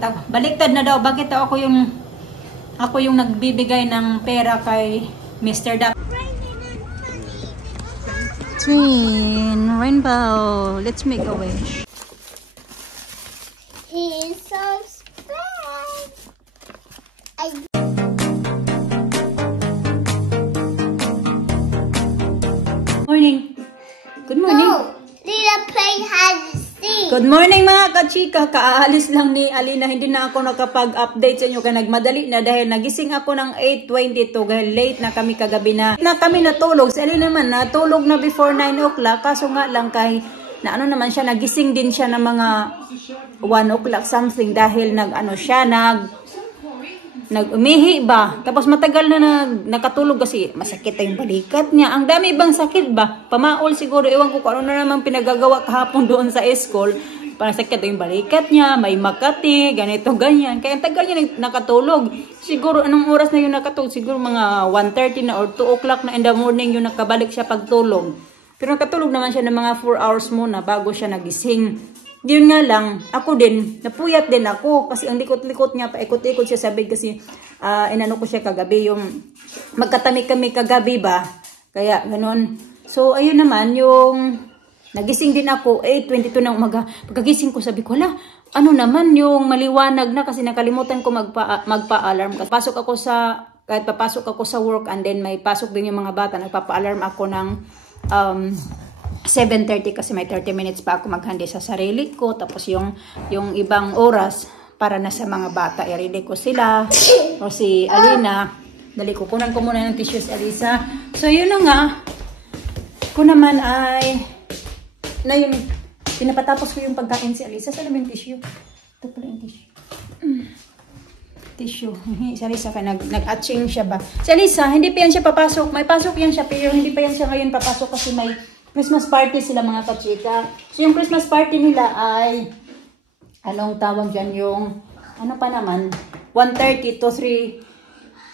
Baliktad na daw. Bakit ako yung nagbibigay ng pera kay Mr. Duck? Twin rainbow. Let's make a wish. He's so special. Morning. Good morning. No, little play has a seat. Good morning mga kachika. Kaalis lang ni Alina. Hindi na ako nakapag-update sa inyo kaya nagmadali na dahil nagising ako ng 8:22 dahil late na kami kagabi na kami natulog. Si Alina naman natulog na before 9 o'clock kaso nga lang kay na ano naman siya nagising din siya ng mga 1 o'clock something dahil nag-umihi ba. Tapos matagal na nakatulog kasi masakit yung balikat niya. Ang dami bang sakit ba? Pamaol siguro. Ewan ko kung ano na naman pinagagawa kahapon doon sa school. Parang sakit yung balikat niya. May makati. Ganito, ganyan. Kaya ang tagal niya nakatulog. Siguro anong oras na yung nakatulog? Siguro mga 1:30 na or 2 o'clock na in the morning yung nakabalik siya pagtulog. Pero nakatulog naman siya ng mga 4 hours muna bago siya nagising. Yun nga lang, ako din, napuyat din ako kasi ang likot-likot niya, paikot-ikot siya sabi kasi inano ko siya kagabi, yung magkatami kami kagabi ba, kaya ganun. So, ayun naman, yung nagising din ako, 8:22 ng umaga, pagkagising ko sabi ko, ano naman yung maliwanag na kasi nakalimutan ko magpa-alarm. Kahit papasok ako sa work and then may pasok din yung mga bata, nagpapa-alarm ako ng 7:30 kasi may 30 minutes pa ako maghandi sa sarili ko. Tapos yung ibang oras para na sa mga bata. I-ready ko sila. O si Alina. Dali ko. Kunan ko muna ng tissue si Alisa. So yun na nga. Ko naman ay yun. Pinapatapos ko yung pagkain si Alisa. Saan naman yung tissue? Ito pala yung tissue. Tissue. Si Alisa kaya nag-atching siya ba? Si Alisa, hindi pa yan siya papasok. May pasok yan siya pero hindi pa yan siya ngayon papasok kasi may Christmas party sila mga kachika. So yung Christmas party nila ay anong tawag dyan yung ano pa naman 1:30 to 3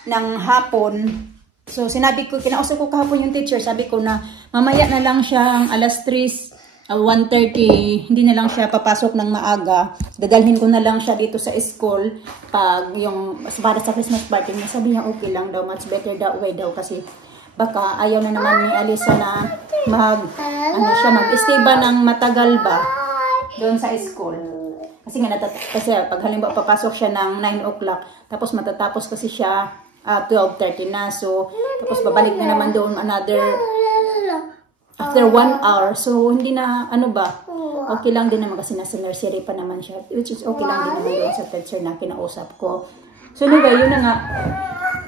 ng hapon. So sinabi ko, kinausap ko kahapon yung teacher, sabi ko na mamaya na lang siya alas 3 1:30, hindi na lang siya papasok ng maaga. Dadalhin ko na lang siya dito sa school pag yung para sa Christmas party niya. Sabi niya okay lang daw, much better that way daw kasi baka ayaw na naman ni Alisa na mag-stay ba ng matagal ba doon sa school. Kasi pag halimbawa papasok siya ng 9 o'clock, tapos matatapos kasi siya 12:30 na. So, tapos babalik na naman doon after 1 hour. So, hindi na, okay lang din naman kasi nasa nursery pa naman siya. Which is okay lang din naman doon sa teacher na kinausap ko. So, anyway, yun na nga.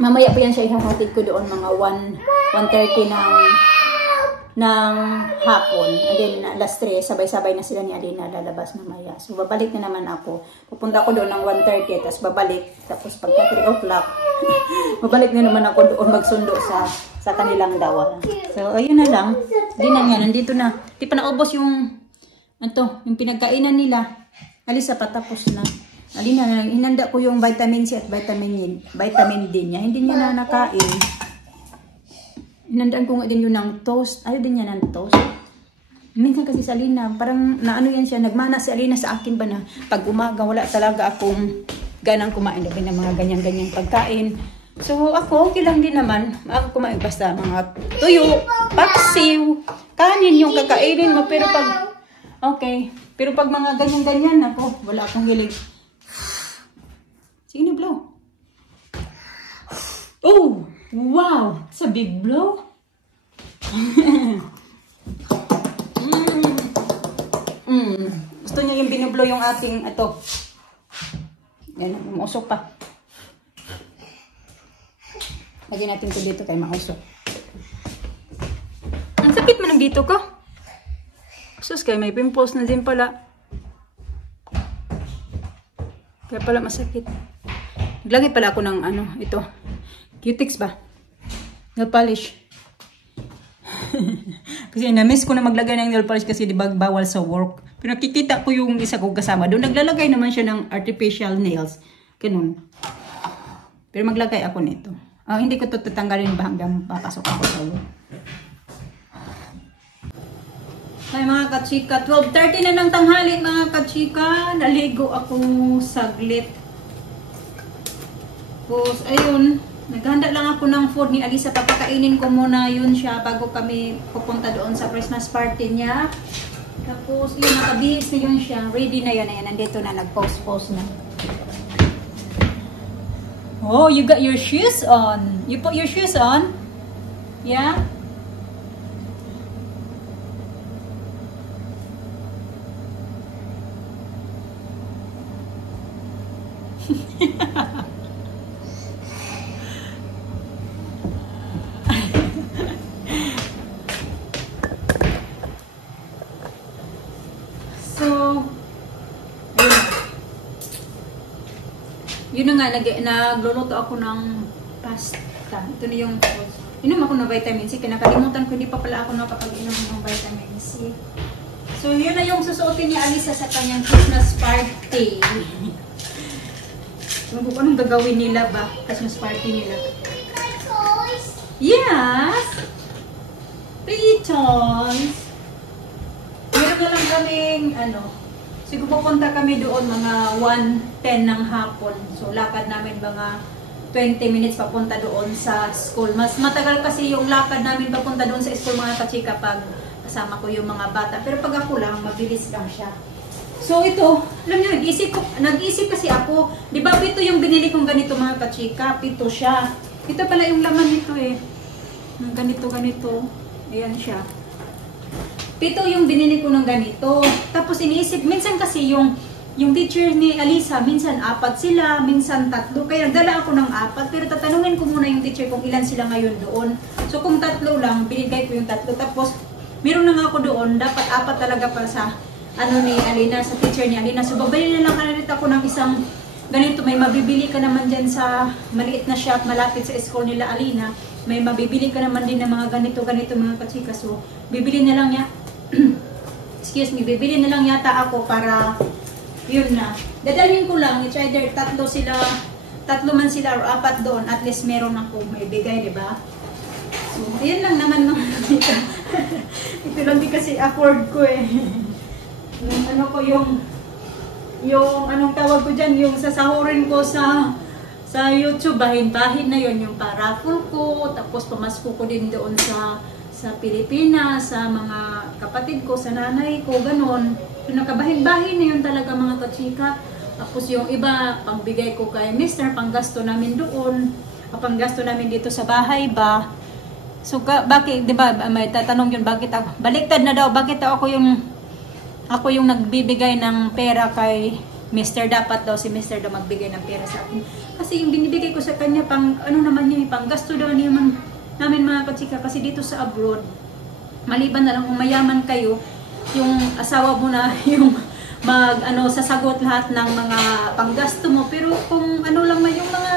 Mamaya pa yan siya ihahatid ko doon mga 1:30 ng hapon. And then, alas 3, sabay-sabay na sila ni Alina lalabas mamaya. So, babalik na naman ako. Pupunta ako doon ng 1:30, tapos babalik. Tapos pagka 3 o'clock, babalik na naman ako doon magsundo sa kanilang dawa. So, ayun na lang. Di na nga, nandito na. Di pa naubos yung pinagkainan nila. Alisa, patapos na. Alina, hinanda ko yung vitamin C at vitamin D niya. Hindi niya na nakain. Hinandaan ko nga din yun ng toast. Ayaw din niya ng toast. Minsan kasi sa Alina, parang naano yan siya. Nagmana si Alina sa akin ba na pag umaga, wala talaga akong ganang kumain. Dabi ng mga ganyan-ganyang pagkain. So ako, okay lang din naman. Ako kumain basta mga tuyo, paksiw, kanin yung kakainin mo. Pero pag mga ganyan-ganyan, ako, wala akong hilig. Sige na, blow. Oh, wow! It's a big blow. Gusto niya yung binublow yung ating ito. Yan, mausok pa. Lagyan natin ito dito tayo mausok. Ang sakit man ng dito ko. Sus, kaya may pimples na din pala. Kaya pala masakit. Naglagay pala ako ng ito. Cutex ba? Nail polish. Kasi na-miss ko na maglagay ng nail polish kasi diba bawal sa work. Pero nakikita ko yung isa kong kasama. Doon naglalagay naman siya ng artificial nails. Ganun. Pero maglagay ako nito. Hindi ko ito tatanggalin ba hanggang papasok ako sa work. Ay mga kachika, 12:30 na ng tanghali mga kachika. Naligo ako saglit. Tapos, ayun, naghanda lang ako ng food ni Alisa. Papakainin ko muna yun siya bago kami pupunta doon sa Christmas party niya. Tapos, yun, nakabihis na yun siya. Ready na yun. Ayan, nandito na, nag-post na. Oh, you got your shoes on. You put your shoes on? Yeah? So, yun na nga, nagluluto ako ng pasta. Ito na yung, inom ako ng vitamin C. Kinakalimutan ko, hindi pa pala ako nakapag-inom ng vitamin C. So, yun na yung susuotin ni Alisa sa kanyang Christmas party. Anong gagawin nila ba? Christmas party nila. Toys. Yes! Toys! Meron na lang kaming, siguro pupunta kami doon mga 1:10 ng hapon. So, lakad namin mga 20 minutes papunta doon sa school. Mas matagal kasi yung lakad namin papunta doon sa school mga kachika pag kasama ko yung mga bata. Pero pag ako lang, mabilis lang siya. So, ito, alam niyo, nag-isip kasi ako, di ba ito yung binili kong ganito mga kachika? Pito siya. Ito pala yung laman nito eh. Ganito. Ayan siya. Pito yung binili ko ng ganito. Tapos iniisip, minsan kasi yung teacher ni Alisa, minsan 4 sila, minsan 3. Kaya nagdala ako ng 4. Pero tatanungin ko muna yung teacher kung ilan sila ngayon doon. So kung 3 lang, binigay ko yung 3. Tapos meron na nga ako doon, dapat 4 talaga para sa ni Alina, sa teacher ni Alina. So babalik na lang kanilita ako ng isang ganito. May mabibili ka naman dyan sa maliit na shop malapit sa school nila Alina. May mabibili ka naman din ng mga ganito mga kachika. So bibili na lang niya. Excuse me, bibili na lang yata ako para yun na. Dadalhin ko lang, it's either 3 man sila or 4 doon, at least meron ako may bigay, di ba? So, yun lang naman ito. Ito lang di kasi afford ko eh. Yung anong tawag ko dyan, yung sasahurin ko sa YouTube, bahin-bahin na yun, yung paraffle ko, tapos pamasko ko din doon sa Pilipinas, sa mga kapatid ko, sa nanay ko, ganun. Yung nakabahin-bahin na yun talaga mga kachika. Tapos yung iba, pangbigay ko kay Mr., panggasto namin doon, panggasto namin dito sa bahay ba. So, bakit, di ba, may tatanong yun, bakit ako, baliktad na daw, bakit ako yung nagbibigay ng pera kay Mr. Dapat daw si Mr. daw magbigay ng pera sa akin. Kasi yung binibigay ko sa kanya, naman yun, panggasto daw namin mga kachika, kasi dito sa abroad, maliban na lang kung mayaman kayo, yung asawa mo na yung sasagot lahat ng mga panggasto mo. Pero kung lang yung mga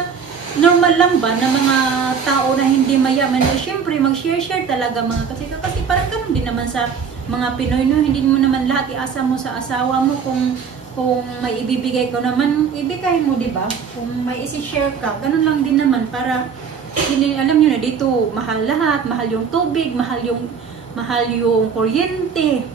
normal lang ba na mga tao na hindi mayaman, syempre mag-share talaga mga kachika, kasi parang ganun din naman sa mga Pinoy, no? Hindi mo naman lahat iasa mo sa asawa mo. Kung may ibibigay ko naman, ibigay mo, di ba? Kung may isi-share ka, ganun lang din naman para alam nyo na dito, mahal lahat, mahal yung tubig, mahal yung kuryente,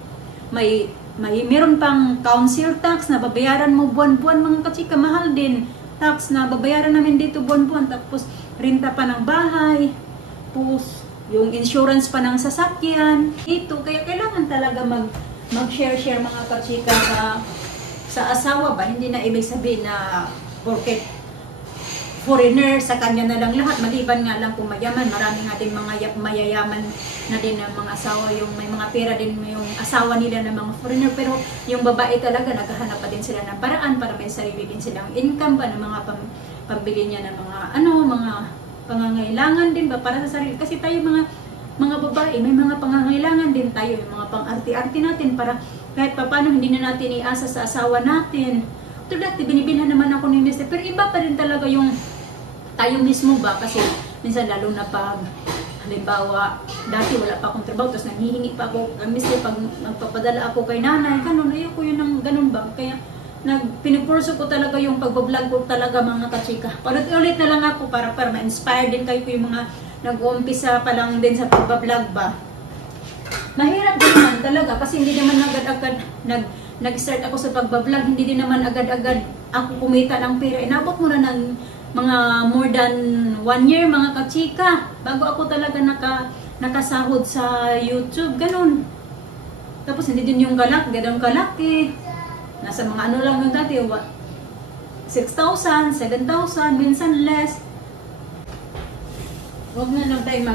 meron pang council tax na babayaran mo buwan-buwan mga kachika, mahal din tax na babayaran namin dito buwan-buwan, tapos renta pa ng bahay, tapos yung insurance pa ng sasakyan dito, kaya kailangan talaga mag-share mga kachika sa asawa ba, hindi na ibig sabihin na porket foreigner, sa kanya na lang lahat, maliban nga lang kung mayaman. Marami nga din mga mayayaman na din ng mga asawa, yung may mga pera din yung asawa nila ng mga foreigner, pero yung babae talaga naghahanap pa din sila ng paraan para may sarili din silang income pa ng mga pambili niya ng mga pangangailangan din ba para sa sarili, kasi tayo mga babae may mga pangangailangan din tayo, yung mga pang-arti-arti natin para kahit paano hindi na natin iasa sa asawa natin. Ito dati binibilhan naman ako ni Mr. Pero iba pa rin talaga yung tayo mismo ba, kasi minsan lalo na pag halimbawa dati wala pa akong trabaho, tapos nanghihingi pa ako kay Mr. pag nagpapadala ako kay nanay, ganun, ayoko yun ng ganun ba, kaya pinipurso ko talaga yung pagbablog ko talaga mga kachika. Ulit na lang ako para ma-inspire din kayo, yung mga nag-uumpisa pa lang din sa pagbablog ba. Mahirap din naman talaga kasi hindi naman agad-agad nag-start ako sa pagbablog, hindi din naman agad-agad ako kumita ng pera. Inabot mo na ng mga more than 1 year mga kachika bago ako talaga nakasahod sa YouTube, ganun. Tapos hindi din yung ganun kalaki. Nasa mga ano lang yung dati, 6,000, 7,000, minsan less. Huwag na lang tayo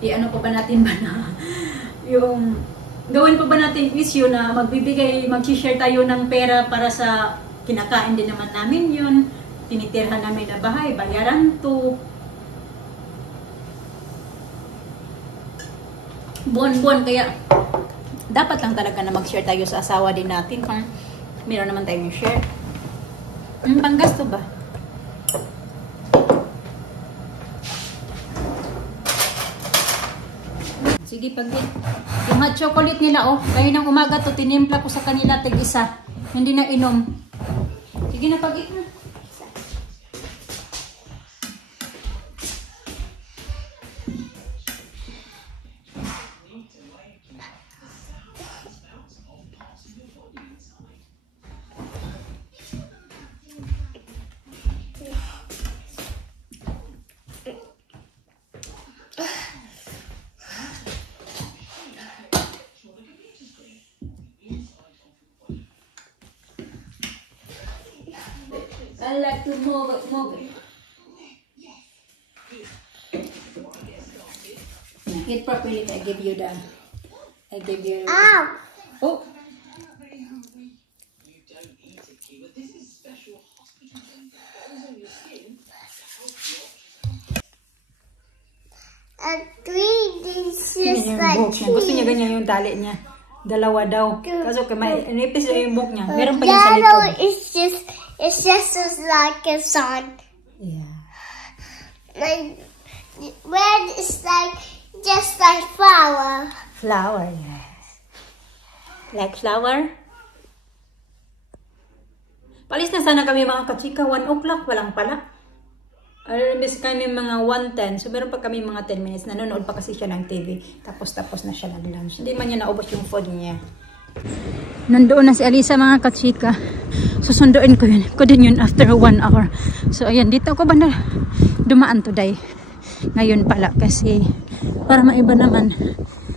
ano pa ba natin ba na yung gawin pa ba natin issue na mag-share tayo ng pera para sa kinakain din naman namin yun, tinitirhan namin na bahay, bayaran to. Buwan-buwan, kaya dapat lang talaga na mag-share tayo sa asawa din natin kung meron naman tayong share. Panggasto ba? Sige, pag yung hot chocolate nila, oh, kayo ng umaga to, tinimpla ko sa kanila tig-isa. Hindi na inom. Sige na, pag-eat na. I like to move it. Eat properly. I give you. Ow! Oh. And 3 dishes like Gusto niya ganyan yung tali niya. Dalawa daw. Kaso may nipis na yung buhok niya. Meron pa yung sa yellow likod. it's just like a sun. Yeah. Like red is like just like flower. Flower, yes. Like flower? Palis na sana kami mga kachika. 1 o'clock. Walang pala. Alas kami mga 1:10. So meron pa kami mga 10 minutes. Nanonood pa kasi siya ng TV. Tapos na siya nag-lunch. Hindi man niya naubos yung food niya. Nandoon na si Alisa mga kachika. Susunduin ko yun. Ko din yun after 1 hour. So ayan, dito ako ba na dumaan today. Ngayon pala kasi para maiba naman.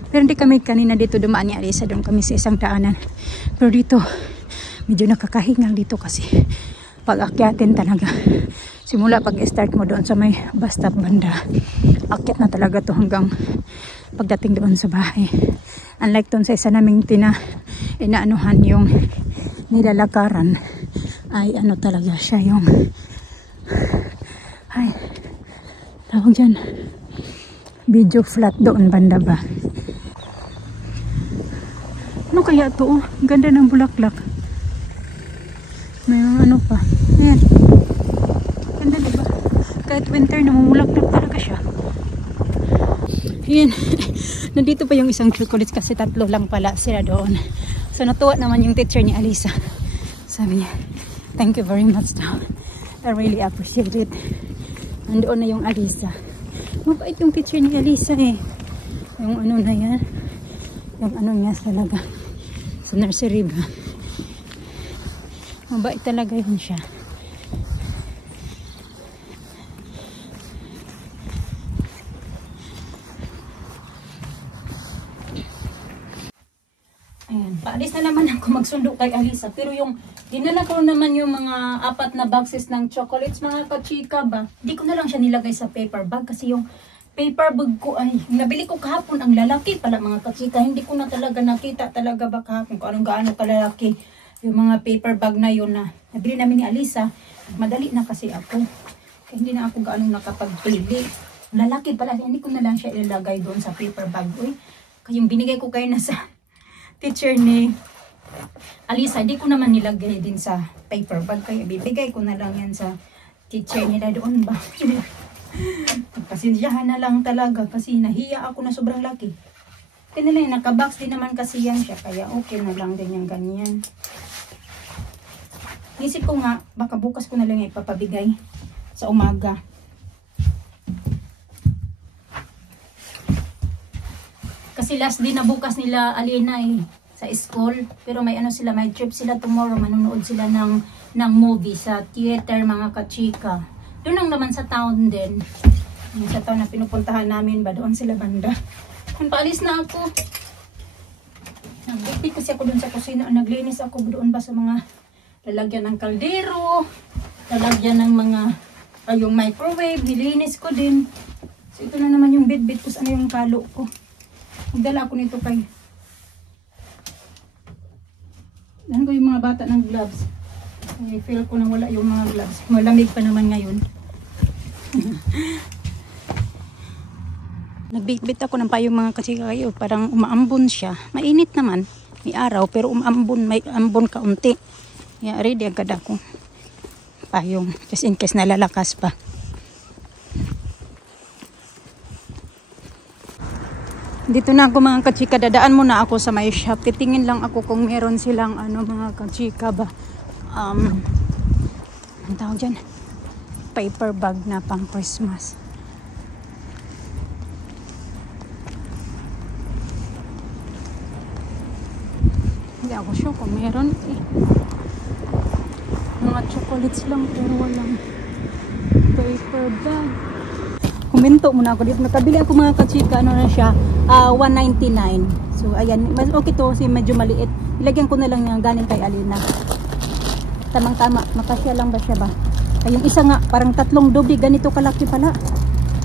Pero hindi kami kanina dito dumaan ni Alisa. Doon kami sa isang daanan. Pero dito, medyo nakakahingal dito kasi pag-akyatin talaga. Simula pag-start mo doon sa may bus stop banda. Akyat na talaga to hanggang pagdating doon sa bahay. Unlike doon sa isa naming inaanuhan yung nilalakaran ay ano talaga siya yung tawag dyan video flat doon banda ba. Ano kaya to? Ganda ng bulaklak. May ano pa. Ayan. Ganda diba? Kahit winter namumulaklak talaga siya. Ayan. Nandito pa yung isang chocolates kasi 3 lang pala sila doon. So natuwa naman yung teacher ni Alisa. Sabi niya, thank you very much daw. I really appreciate it. Nandoon na yung Alisa. Mabait yung teacher ni Alisa eh. Yung ano na yan. Yung ano niya talaga. Sa nursery ba. Mabait talaga yun siya. Ayan, paalis na naman ako magsundo kay Alisa. Pero yung dinala ko naman yung mga 4 na boxes ng chocolates, mga kachika ba. Hindi ko na lang siya nilagay sa paper bag kasi yung paper bag ko ay nabili ko kahapon ang lalaki pala mga kachika. Hindi ko na talaga nakita talaga ba kahapon kung anong gaano kalalaki yung mga paper bag na yun na nabili namin ni Alisa. Madali na kasi ako. Kaya hindi na ako gaano nakapagpili. Lalaki pala, hindi ko na lang siya ilalagay doon sa paper bag. Uy, yung binigay ko kayo na sa teacher ni Alisa, hindi ko naman nilagay din sa paper bag. Kaya bibigay ko na lang yan sa teacher nila doon ba. Pasensyahan na lang talaga kasi nahiya ako na sobrang laki. Kaya na lang, nakabox din naman kasi yan siya. Kaya okay na lang din yung ganyan. Isip ko nga, baka bukas ko na lang ipapabigay sa umaga. Kasi last din na bukas nila Alina sa school. Pero may may trip sila tomorrow. Manonood sila ng movie sa theater, mga kachika. Doon lang naman sa town din. Sa town na pinupuntahan namin ba, doon sila banda. Kung paalis na ako. Nagbitbit kasi ako doon sa kusina. Naglinis ako doon ba sa mga lalagyan ng kaldero, lalagyan ng mga yung microwave, nilinis ko din. So ito na naman yung bit-bit ko sa yung kalo ko. Magdala ako nito kay ko yung mga bata ng gloves. I feel ko na wala yung mga gloves. Malamig pa naman ngayon. Nagbitbit ako ng payong mga kachika kayo. Parang umaambon siya. Mainit naman. May araw pero umaambon. May ambon kaunti. Kaya ready agad ako. Payong. Just in case nalalakas pa. Dito na ako mga kachika. Dadaan muna ako sa may shop. Titingin lang ako kung meron silang mga kachika ba. Ang tawag dyan. Paper bag na pang Christmas. Hindi ako sure kung meron mga chocolates lang pero walang paper bag. Kuminto muna ako dito. Nakabili ako mga kachika. Ano na siya? 199. So ayan. Mas okay to kasi medyo maliit. Ilagyan ko na lang yung galing kay Alina. Tamang-tama. Makasya lang ba siya ba? Ay, yung isa nga. Parang 3 dobi. Ganito kalaki pala.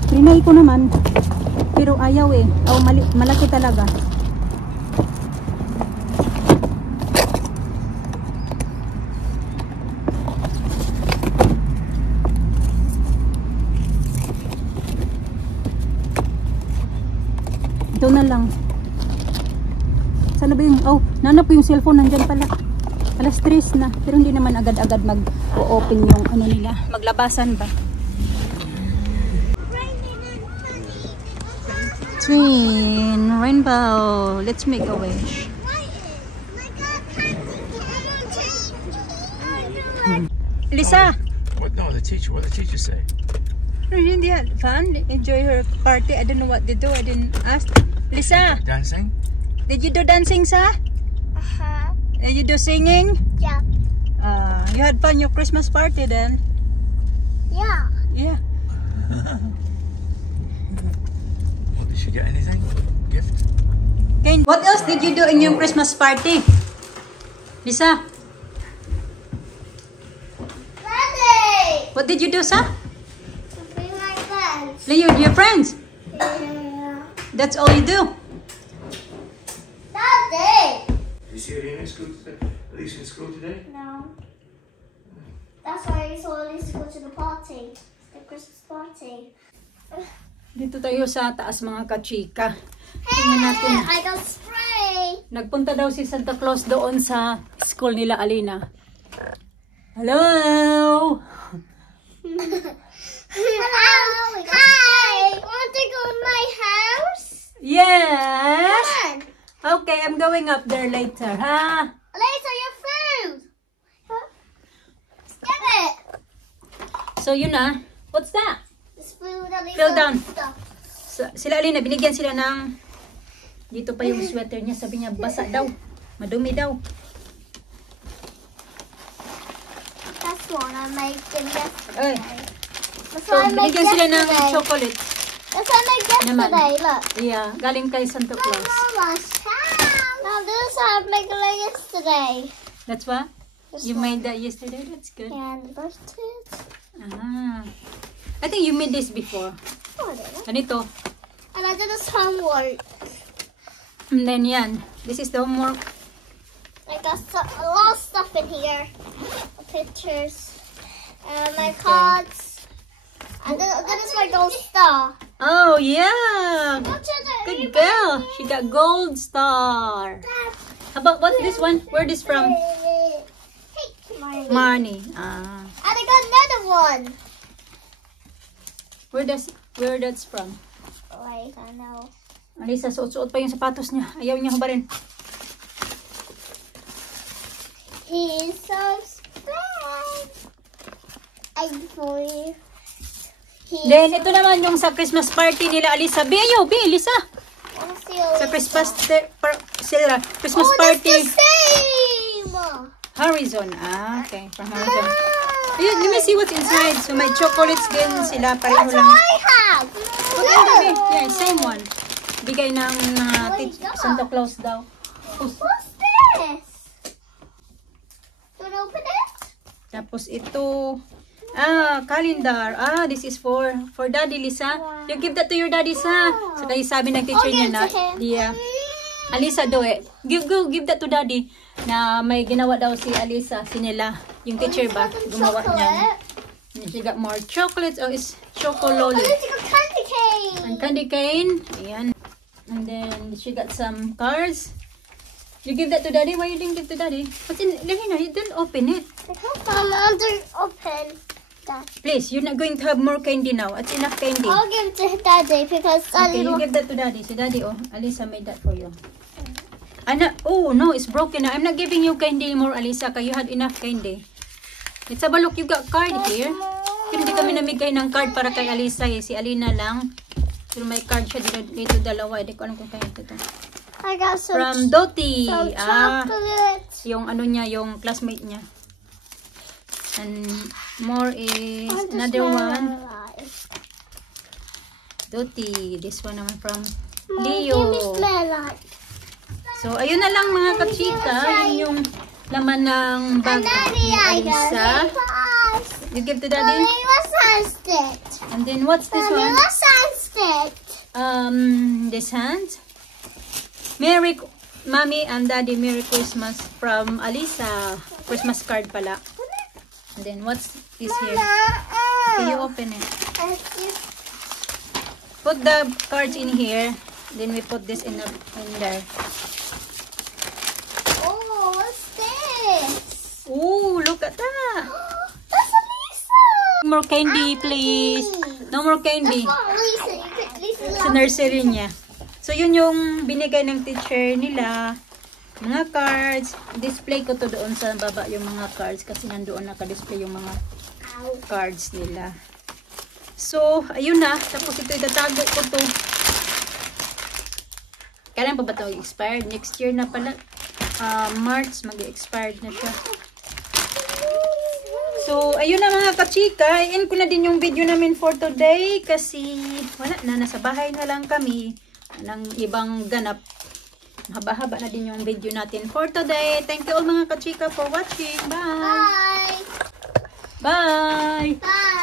Trinay ko naman. Pero ayaw malaki talaga. Ito na lang. Sana ba yung... Oh, nanap yung cellphone. Nandyan pala. Alas 3 na. Pero hindi naman agad-agad mag-open yung nila. Maglabasan ba? Twin rainbow. Let's make a wish. Lisa! What? No, the teacher. What did the teacher say? Hindi had fun. Enjoy her party. I don't know what they do. I didn't ask. Lisa! Dancing? Did you do dancing, sa? Did you do singing? Yeah. You had fun your Christmas party then? Yeah. Yeah. Well, did she get anything? Gift? Kane, what else did you do in your Christmas party? Lisa, Daddy! what did you do, sa? Bring my friends. Play with your friends. Yeah. That's all you do. Daddy! Did you see Alina in school today? Elise in school today? No. That's why I saw Elise go to the party. The Christmas party. Dito tayo sa taas mga kachika. Tingnan natin. I got spray. Nagpunta daw si Santa Claus doon sa school nila, Alina. Hello! Hello. Hi. Want to go to my house? Yes! Come on. Okay, I'm going up there later, ha? Later, your food. Huh? Get it. So yun na. What's that? This food that Fill down. Stuff. Sila Alina, binigyan sila ng dito pa yung sweater niya. Sabi niya, basa daw. Madumi daw. That's one I made them Ay. yesterday. That's So, what I made binigyan sila ng yesterday. chocolate. That's what I made Naman. yesterday. Look. Yeah, galing kay Santa Claus. Now this I made like yesterday. That's what? This You one. made that yesterday? That's good. And the first two. Ah. I think you made this before. Oh, I don't know. Ganito. And I did this homework. And then yan. This is the homework. I got a lot of stuff in here. Pictures. And my cards. And this is my gold star. Oh, yeah. Go to the Good girl. She got gold star. How about what's this one? Where this from? Marnie. Ah. And I got another one. Where that's from? Wait, I know. Alisa, suot-suot pa yung sapatos niya. Ayaw niya hubarin. He's so special. I'm for you. Then, ito naman yung sa Christmas party nila, Alisa. Be, Lisa. Wanna see Sa Christmas Christmas Oh, party. that's the same. Horizon. Okay. From Horizon. Ayun, let me see what's inside. So, may chocolates din sila. Pareho That's lang. what I have. Yeah, same one. Bigay ng Santa Claus daw. What's this? Don't open it. Tapos ito, calendar. This is for Daddy, Lisa. You give that to your daddy, sa. So, kaya sabi ng teacher niya na, yeah. Alisa daw give that to Daddy. Na may ginawa daw si Alisa, si Nila. Yung teacher ba, gumawa niya. And she got more chocolates. Oh, it's chocololi. Oh, there's a candy cane. And candy cane. Ayan. And then, she got some cards. You give that to Daddy? Why you didn't give to Daddy? What's in Lehina, you didn't open it. I'm under open. That. Please, you're not going to have more candy now. It's enough candy. I'll give it to Daddy because Okay, you give that to Daddy. Si Daddy, oh, Alisa made that for you. Oh, no, it's broken. I'm not giving you candy anymore, Alisa, because you had enough candy. Let's have a look. You got card here. Hindi kami namigay ng card para kay Alisa. Eh. Si Alina lang. Pero may card siya dito dalawa. Hindi ko alam kung kaya ito. I got some, From Doti. some chocolate. Yung ano niya, yung classmate niya. And more is another one. Doti. This one naman from Leo. So, ayun na lang mga kachika. Yun yung laman ng bag ni Alisa. You give to Daddy? And then, what's this one? This hand. Mommy and Daddy, Merry Christmas from Alisa. Christmas card pala. And then, what's this here? Can you open it? Put the cards in here. Then we put this in there. Oh, what's this? Ooh, look at that. That's Alisa. More candy, please. No more candy. That's not Lisa. You picked Lisa. Sa nursery niya. So, yun yung binigay ng teacher nila. Mga cards. Display ko to doon sa baba yung mga cards kasi nandoon naka-display yung mga cards nila. So, ayun na. Tapos ito, itatago ko to. Kailan pa ba ito expired? Next year na pala. March, mag-expired na siya. So, ayun na mga kachika. I-end ko na din yung video namin for today kasi wala na. Nasa bahay na lang kami ng ibang ganap. Haba-haba na din yung video natin for today. Thank you all mga kachika for watching. Bye! Bye. Bye! Bye.